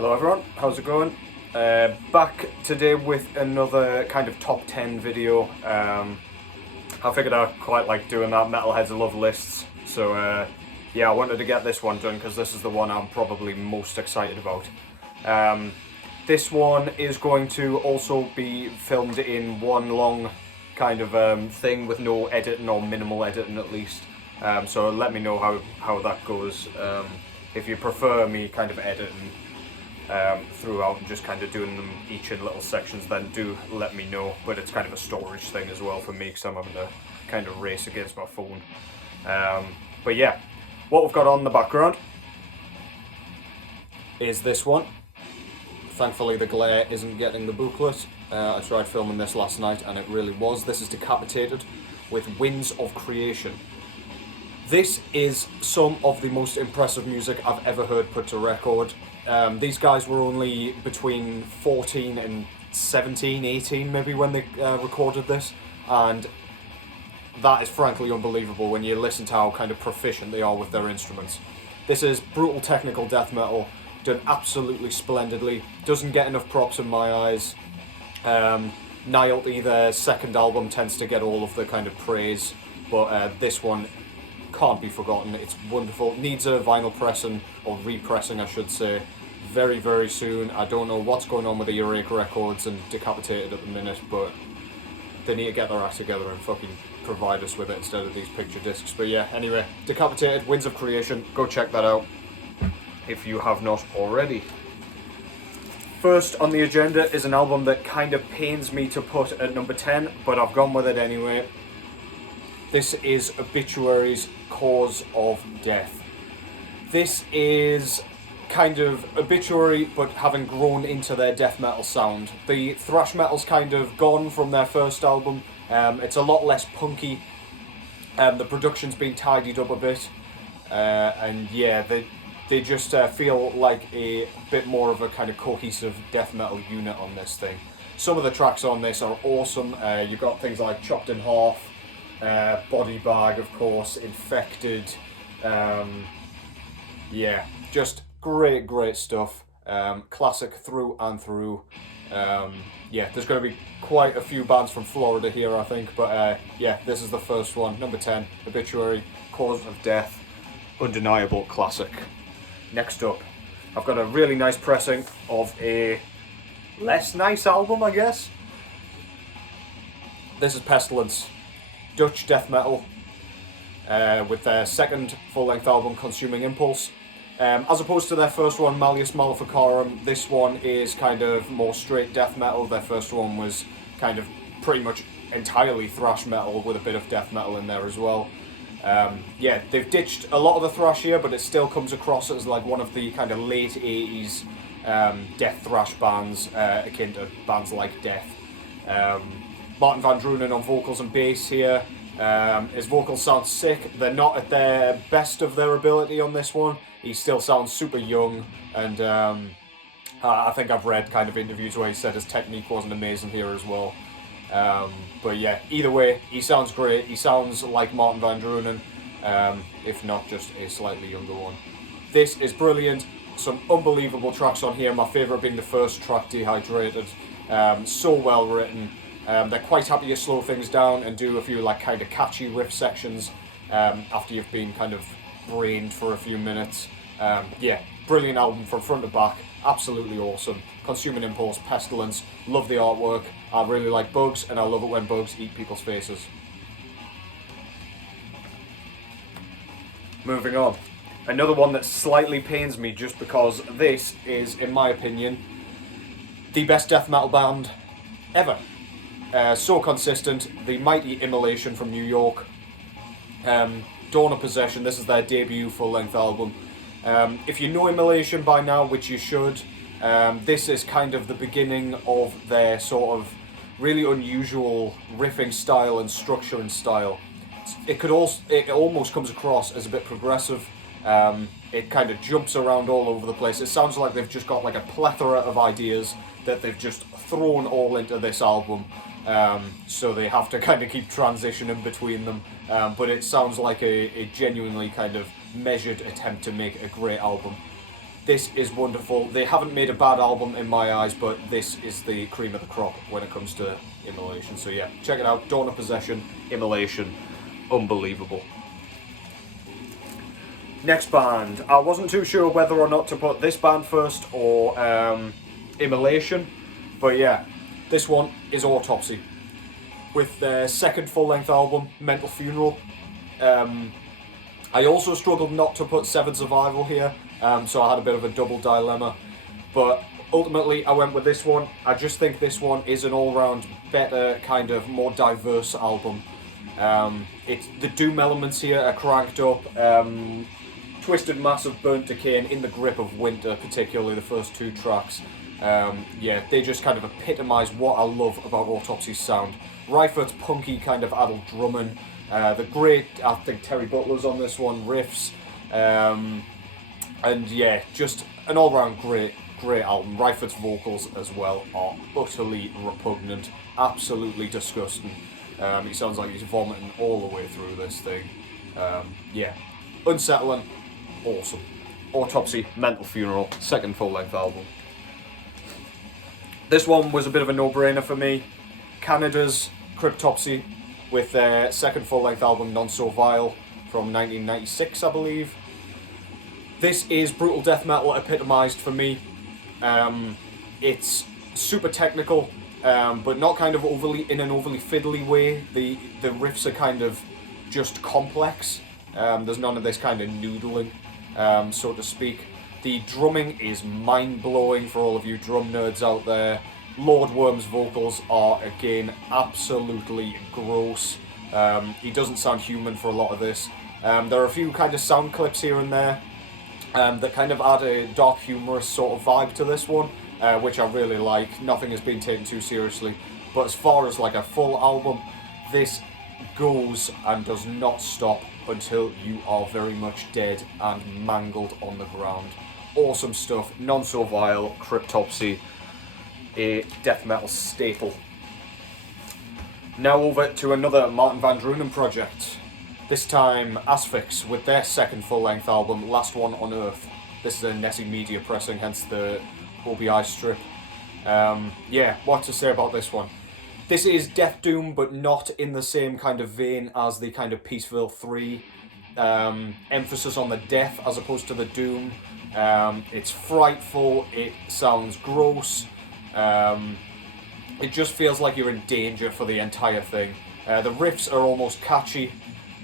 Hello everyone, how's it going? Back today with another kind of top 10 video. I figured I quite like doing that, Metalheads love lists, so yeah, I wanted to get this one done because this is the one I'm probably most excited about. This one is going to also be filmed in one long kind of thing with no editing or minimal editing at least. So let me know how that goes. If you prefer me kind of editing throughout and just kind of doing them each in little sections, then do let me know. But it's kind of a storage thing as well for me because I'm having to kind of race against my phone. But yeah, what we've got on the background is this one. Thankfully the glare isn't getting the booklet. I tried filming this last night and it really was. This is Decapitated with Winds of Creation. This is some of the most impressive music I've ever heard put to record. These guys were only between 14 and 17, 18 maybe when they recorded this, and that is frankly unbelievable when you listen to how kind of proficient they are with their instruments. This is brutal technical death metal, done absolutely splendidly, doesn't get enough props in my eyes. Nihility, their second album, tends to get all of the kind of praise, but this one can't be forgotten. It's wonderful. Needs a vinyl pressing, or repressing I should say, very very soon. I don't know what's going on with the Eureka Records and Decapitated at the minute, but they need to get their act together and fucking provide us with it instead of these picture discs. But yeah, anyway, Decapitated, Winds of Creation, go check that out if you have not already. First on the agenda is an album that kind of pains me to put at number 10, but I've gone with it anyway. This is Obituaries, Cause of Death. This is kind of Obituary, but having grown into their death metal sound. The thrash metal's kind of gone from their first album. It's a lot less punky. The production's been tidied up a bit. And yeah, they just feel like a bit more of a kind of cohesive death metal unit on this thing. Some of the tracks on this are awesome. You've got things like Chopped in Half, Body Bag, of course, Infected. Yeah, just great stuff. Classic through and through. Yeah, there's going to be quite a few bands from Florida here, I think, but yeah, this is the first one, number 10, Obituary, Cause of Death, undeniable classic. Next up, I've got a really nice pressing of a less nice album, I guess. This is Pestilence, Dutch death metal, with their second full-length album, Consuming Impulse. As opposed to their first one, Malleus Maleficarum, this one is kind of more straight death metal. Their first one was kind of pretty much entirely thrash metal with a bit of death metal in there as well. Yeah, they've ditched a lot of the thrash here, but it still comes across as like one of the kind of late 80s death thrash bands, akin to bands like Death. Martin Van Drunen on vocals and bass here. His vocals sound sick. They're not at their best of their ability on this one. He still sounds super young, and I think I've read kind of interviews where he said his technique wasn't amazing here as well. But yeah, either way, he sounds great. He sounds like Martin Van Drunen, if not just a slightly younger one. This is brilliant. Some unbelievable tracks on here. My favourite being the first track, Dehydrated. So well written. They're quite happy to slow things down and do a few like kind of catchy riff sections after you've been kind of brained for a few minutes. Yeah, brilliant album from front to back. Absolutely awesome. Consuming Impulse, Pestilence. Love the artwork. I really like bugs, and I love it when bugs eat people's faces. Moving on. Another one that slightly pains me just because this is, in my opinion, the best death metal band ever. So consistent. The mighty Immolation from New York. Dawn of Possession, this is their debut full-length album. If you know Immolation by now, which you should, this is kind of the beginning of their sort of really unusual riffing style and structure and style. It almost comes across as a bit progressive. It kind of jumps around all over the place. It sounds like they've just got like a plethora of ideas that they've just thrown all into this album. So they have to kind of keep transitioning between them, but it sounds like a genuinely kind of measured attempt to make a great album. This is wonderful. They haven't made a bad album in my eyes, but this is the cream of the crop when it comes to Immolation. So yeah, check it out. Dawn of Possession, Immolation, unbelievable. Next band. I wasn't too sure whether or not to put this band first or Immolation, but yeah, this one is Autopsy with their second full-length album, Mental Funeral. I also struggled not to put Severed Survival here, so I had a bit of a double dilemma, but ultimately I went with this one. I just think this one is an all-round better, kind of more diverse album. The doom elements here are cranked up. Twisted Massive, Burnt Decay, and In the Grip of Winter, particularly the first two tracks. Yeah, they just kind of epitomise what I love about Autopsy's sound. Ryford's punky kind of adult drumming. The great, I think Terry Butler's on this one, riffs. And yeah, just an all-round great album. Ryford's vocals as well are utterly repugnant, absolutely disgusting. He sounds like he's vomiting all the way through this thing. Yeah, unsettling, awesome. Autopsy, Mental Funeral, second full-length album. This one was a bit of a no-brainer for me. Canada's Cryptopsy with their second full-length album, None So Vile, from 1996, I believe. This is brutal death metal epitomised for me. It's super technical, but not kind of in an overly fiddly way. The riffs are kind of just complex. There's none of this kind of noodling, so to speak. The drumming is mind-blowing for all of you drum nerds out there. Lord Worm's vocals are, again, absolutely gross. He doesn't sound human for a lot of this. There are a few kind of sound clips here and there that kind of add a dark, humorous sort of vibe to this one, which I really like. Nothing has been taken too seriously. But as far as like a full album, this goes and does not stop until you are very much dead and mangled on the ground. Awesome stuff. None So Vile, Cryptopsy, a death metal staple. Now over to another Martin Van Drunen project. This time Asphyx with their second full-length album, Last One on Earth. This is a Nessie Media pressing, hence the OBI strip. Yeah, what to say about this one? This is Death Doom, but not in the same kind of vein as the kind of Peaceville 3 emphasis on the death as opposed to the doom. It's frightful, it sounds gross, it just feels like you're in danger for the entire thing. The riffs are almost catchy,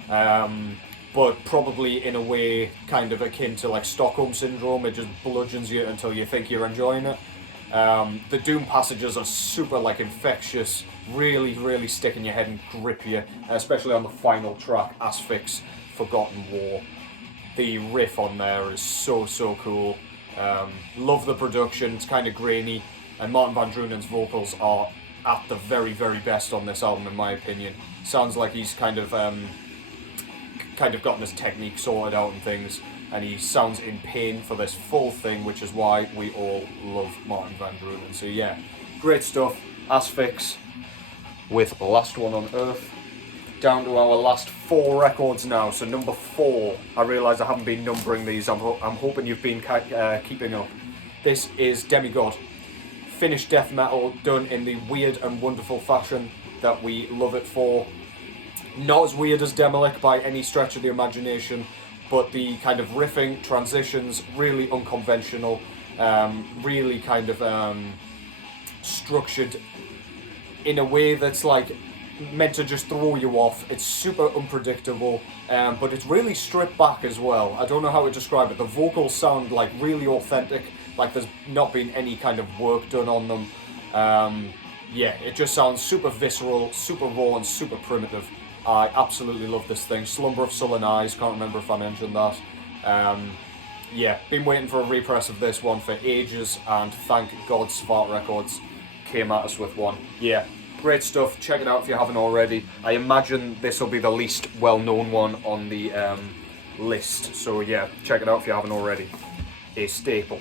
but probably in a way kind of akin to like Stockholm Syndrome. It just bludgeons you until you think you're enjoying it. The doom passages are super like infectious, really stick in your head and grip you, especially on the final track, Asphyx, Forgotten War. The riff on there is so cool. Love the production, it's kind of grainy, and Martin Van Drunen's vocals are at the very best on this album in my opinion. Sounds like he's kind of gotten his technique sorted out and things, and he sounds in pain for this full thing, which is why we all love Martin Van Drunen. So yeah, great stuff. Asphyx with Last One on Earth. Down to our last 4 records now. So number 4, I realise I haven't been numbering these, I'm hoping you've been keeping up. This is Demigod. Finnish death metal done in the weird and wonderful fashion that we love it for. Not as weird as Demolic by any stretch of the imagination, but the kind of riffing, transitions, really unconventional, really kind of structured in a way that's like meant to just throw you off. It's super unpredictable, but it's really stripped back as well. I don't know how to describe it. The vocals sound like really authentic, like there's not been any kind of work done on them. Yeah, it just sounds super visceral, super raw, and super primitive. I absolutely love this thing. Slumber of Sullen Eyes, can't remember if I mentioned that. Yeah, been waiting for a repress of this one for ages, and thank God Svart Records came at us with one. Yeah, great stuff. Check it out if you haven't already. I imagine this will be the least well-known one on the list. So yeah, check it out if you haven't already. A staple.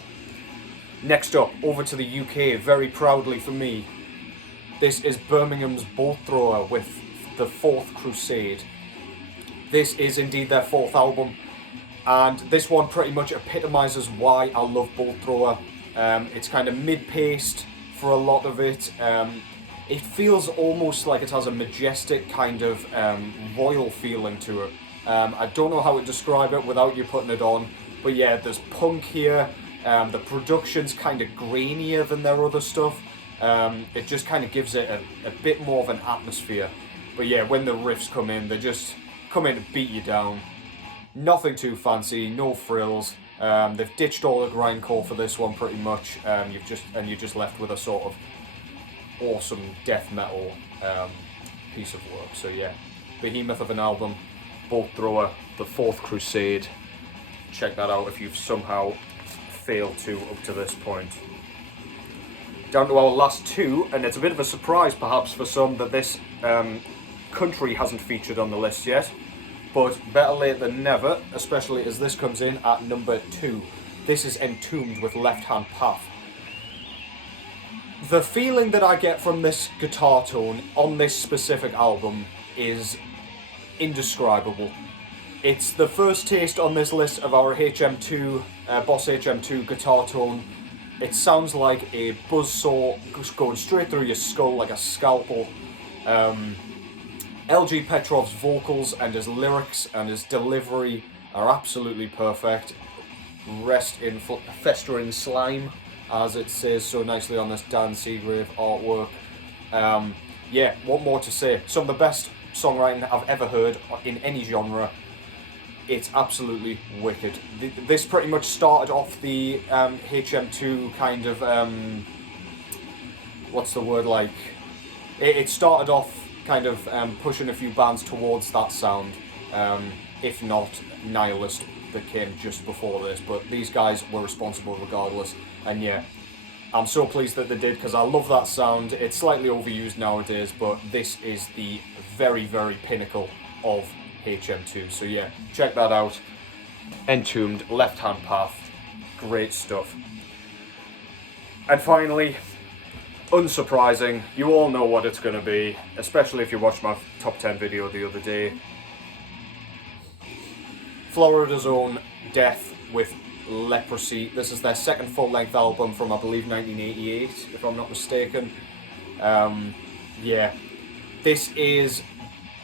Next up, over to the UK, very proudly for me. This is Birmingham's Bolt Thrower with The Fourth Crusade. This is indeed their 4th album. And this one pretty much epitomises why I love Bolt Thrower. It's kind of mid-paced for a lot of it. It feels almost like it has a majestic kind of royal feeling to it. I don't know how to describe it without you putting it on, but yeah, there's punk here. The production's kind of grainier than their other stuff. It just kind of gives it a bit more of an atmosphere. But yeah, when the riffs come in, they just come in to beat you down. Nothing too fancy, no frills. They've ditched all the grindcore for this one pretty much. You're just left with a sort of awesome death metal piece of work. So yeah, behemoth of an album, Bolt Thrower, The Fourth Crusade. Check that out if you've somehow failed to up to this point. Down to our last two, and it's a bit of a surprise perhaps for some that this country hasn't featured on the list yet. But better late than never, especially as this comes in at number 2. This is Entombed with Left Hand Path. The feeling that I get from this guitar tone on this specific album is indescribable. It's the first taste on this list of our HM2, Boss HM2 guitar tone. It sounds like a buzzsaw going straight through your skull like a scalpel. LG Petrov's vocals and his lyrics and his delivery are absolutely perfect. Rest in festering slime, as it says so nicely on this Dan Seagrave artwork. Yeah, what more to say? Some of the best songwriting I've ever heard in any genre. It's absolutely wicked. This pretty much started off the HM2 kind of, what's the word like? It started off kind of pushing a few bands towards that sound, if not Nihilist that came just before this, but these guys were responsible regardless, and yeah, I'm so pleased that they did because I love that sound. It's slightly overused nowadays, but this is the very, very pinnacle of HM2, so yeah, check that out. Entombed, Left Hand Path, great stuff. And finally, unsurprising, you all know what it's going to be, especially if you watched my top 10 video the other day. Florida's Own Death with Leprosy. This is their second full-length album from, I believe, 1988, if I'm not mistaken. Yeah, this is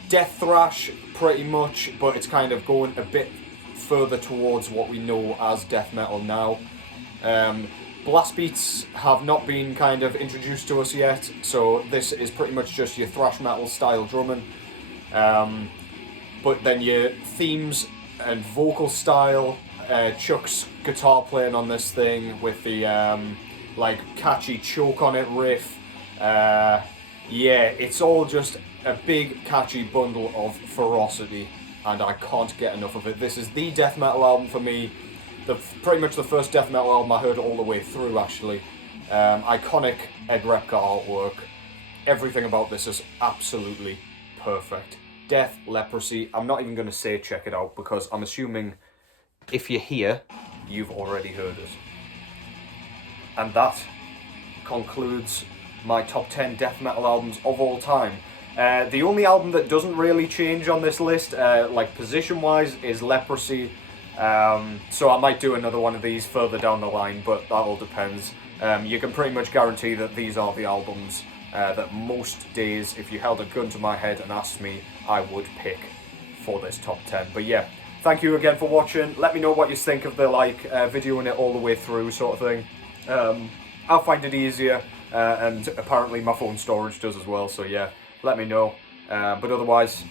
death thrash, pretty much, but it's kind of going a bit further towards what we know as death metal now. Blast beats have not been kind of introduced to us yet, so this is pretty much just your thrash metal style drumming. But then your themes and vocal style, Chuck's guitar playing on this thing with the like catchy choke on it riff. Yeah, it's all just a big catchy bundle of ferocity, and I can't get enough of it. This is the death metal album for me. Pretty much the first death metal album I heard all the way through, actually. Iconic Ed Repka artwork. Everything about this is absolutely perfect. Death, Leprosy. I'm not even going to say check it out because I'm assuming if you're here, you've already heard it. And that concludes my top 10 death metal albums of all time. The only album that doesn't really change on this list, like position-wise, is Leprosy. So I might do another one of these further down the line, but that all depends. You can pretty much guarantee that these are the albums that most days, if you held a gun to my head and asked me, I would pick for this top 10. But yeah, thank you again for watching. Let me know what you think of the videoing it all the way through sort of thing. I'll find it easier, and apparently my phone storage does as well, so yeah, let me know. But otherwise,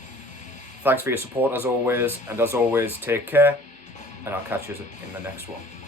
thanks for your support as always, and as always, take care. And I'll catch you in the next one.